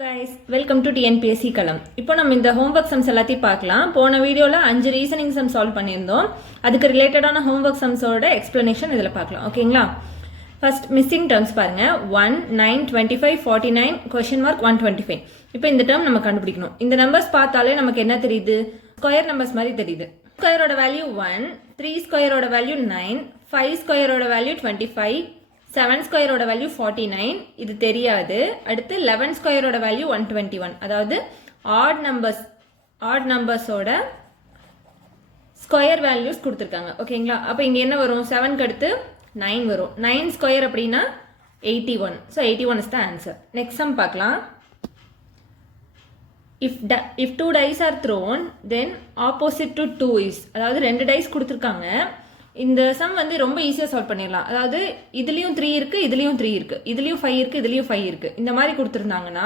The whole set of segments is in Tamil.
guys, welcome to TNPSC Kalam. இப்போ நம்ம இந்த homework sums எல்லாத்தையும் பார்க்கலாம். போன வீடியோல 5 reasoning sums solve பண்ணியிருந்தோம். அதுக்கு ரிலேட்டடான homework sums ஓட explanation இதில் பார்க்கலாம். ஓகேங்களா? First missing terms பாருங்க. 1, 9, 25, 49, question mark 125. இப்போ இந்த term நம்ம கண்டுபிடிக்கணும். இந்த numbers பார்த்தாலே நமக்கு என்ன தெரியுது? Square numbers மாதிரி தெரியுது. Square ஓட value 1, 3 square ஓட value 9, 5 square ஓட value 25, 7 square ஓட வேல்யூ 49 இது தெரியாது. அடுத்து 11 square ஓட வேல்யூ 121. அதாவது ஆட் நம்பர்ஸோட ஸ்கொயர் வேல்யூஸ் கொடுத்துருக்காங்க. ஓகேங்களா? அப்போ இங்கே என்ன வரும்? 7க்கு அடுத்து 9 வரும். 9 ஸ்கொயர் அப்படின்னா 81. So 81 is the answer. Next sum பார்க்கலாம். If 2 dice are thrown, then opposite to 2 is. அதாவது 2 dice கொடுத்துருக்காங்க. இந்த சம் வந்து ரொம்ப ஈஸியாக சால்வ் பண்ணிடலாம். அதாவது இதுலேயும் 3 இருக்குது, இதுலேயும் 3 இருக்குது, இதுலேயும் 5 இருக்குது, இதுலேயும் 5 இருக்குது. இந்த மாதிரி கொடுத்துருந்தாங்கன்னா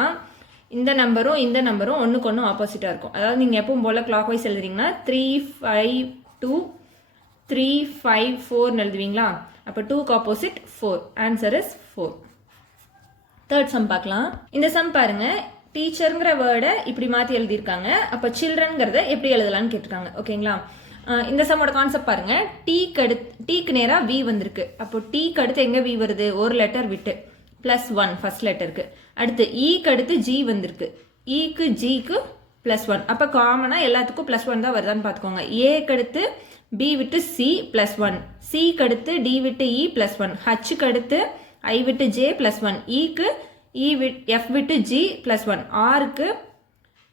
இந்த நம்பரும் ஒன்றுக்கு ஒன்று ஆப்போசிட்டாக இருக்கும். அதாவது நீங்கள் எப்பவும் போல் கிளாக் வைஸ் எழுதுறீங்கன்னா 3, 5, 2, 3, 5, 4 எழுதுவீங்களா? அப்போ 2க்கு opposite 4. Answer is 4. Third sum பார்க்கலாம். இந்த சம் பாருங்க, டீச்சருங்கிற வேர்டை இப்படி மாற்றி எழுதியிருக்காங்க. அப்போ சில்ட்ரன்கிறத எப்படி எழுதலான்னு கேட்டிருக்காங்க. ஓகேங்களா? இந்த சம்மோட கான்செப்ட் பாருங்க. டீக்கு நேராக வி வந்திருக்கு. அப்போ டீக்கு அடுத்து எங்கே வி வருது? ஒரு லெட்டர் விட்டு +1 ஃபர்ஸ்ட் லெட்டருக்கு. அடுத்து ஈக்கு அடுத்து ஜி வந்திருக்கு. ஈக்கு ஜிக்கு +1. அப்போ காமனாக எல்லாத்துக்கும் +1 தான் வருதான்னு பார்த்துக்கோங்க. ஏக்கு அடுத்து பி விட்டு சி +1, சிக்கு அடுத்து டி விட்டு இ +1, ஹச்சுக்கு அடுத்து ஐ விட்டு ஜே +1, ஈக்கு எஃப் விட்டு ஜி +1, ஆருக்கு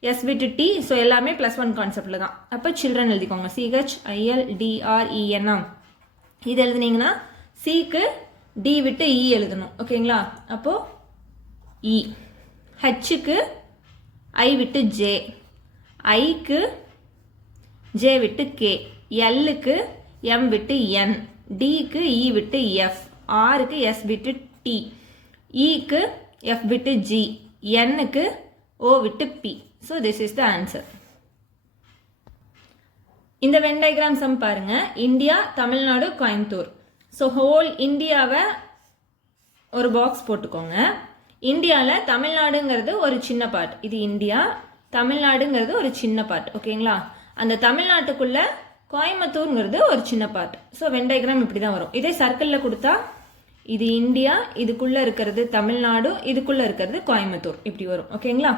எஸ் விட்டு டி. ஸோ எல்லாமே +1 கான்செப்டில் தான். அப்போ சில்ட்ரன் எழுதிக்கோங்க. CHILDREN. இது எழுதுனீங்கன்னா சிக்கு டி விட்டு இ எழுதணும். ஓகேங்களா? அப்போது இ. ஹச்சுக்கு ஐ விட்டு ஜே, ஐக்கு ஜே விட்டு கே, எல்லுக்கு எம் விட்டு என், டிக்கு இ விட்டு எஃப், ஆருக்கு எஸ் விட்டு டி, ஈக்கு எஃப் விட்டு ஜி, என்னுக்கு ஓ விட்டு P. So this is the answer. இந்த வென் டயக்ராம் சம் பாருங்க. India, Tamil Nadu, Coimbatore. So whole இந்தியாவை ஒரு பாக்ஸ் போட்டுக்கோங்க. இந்தியாவில் தமிழ்நாடுங்கிறது ஒரு சின்ன பார்ட். இது இந்தியா, தமிழ்நாடுங்கிறது ஒரு சின்ன பார்ட். ஓகேங்களா? அந்த தமிழ்நாட்டுக்குள்ள கோயம்புத்தூருங்கிறது ஒரு சின்ன பார்ட். ஸோ வென் டயக்ராம் இப்படி தான் வரும். இதே சர்க்கிளில் கொடுத்தா இது இந்தியா, இதுக்குள்ளே இருக்கிறது தமிழ்நாடு, இதுக்குள்ளே இருக்கிறது கோயம்புத்தூர், இப்படி வரும். ஓகேங்களா?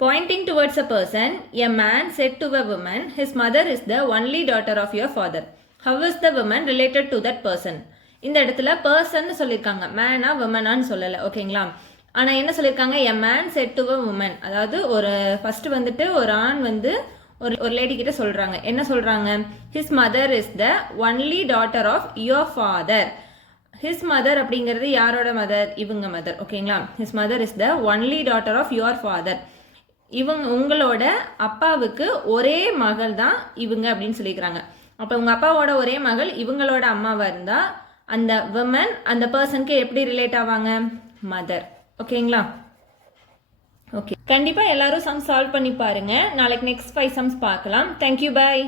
Pointing towards a person, a man said to a woman, his mother is the only daughter of your father. How is the woman related to that person? இந்த இடத்துல பர்சன் சொல்லியிருக்காங்க, மேனா விமனான்னு சொல்லலை. ஓகேங்களா? ஆனால் என்ன சொல்லியிருக்காங்க? a man said to a woman. அதாவது ஒரு ஃபர்ஸ்ட் வந்துட்டு ஒரு ஆண் வந்து ஒரு லேடி கிட்ட சொல்றாங்க. என்ன சொல்றாங்க? his mother is the only daughter of your father. his mother அப்படிங்கிறது யாரோட மதர்? இவங்க மதர். ஓகேங்களா? his mother is the only daughter of your father. உங்களோட அப்பாவுக்கு ஒரே மகள் தான் இவங்க அப்படின்னு சொல்லிக்கிறாங்க. அப்போ உங்க அப்பாவோட ஒரே மகள் இவங்களோட அம்மாவா இருந்தா அந்த விமன் அந்த பர்சனுக்கு எப்படி ரிலேட் ஆவாங்க? மதர். ஓகேங்களா? ஓகே, கண்டிப்பா எல்லாரும் சம் சால்வ் பண்ணி பாருங்க. நாளைக்கு நெக்ஸ்ட் 5 சம்ஸ் பார்க்கலாம். தேங்க்யூ, பாய்.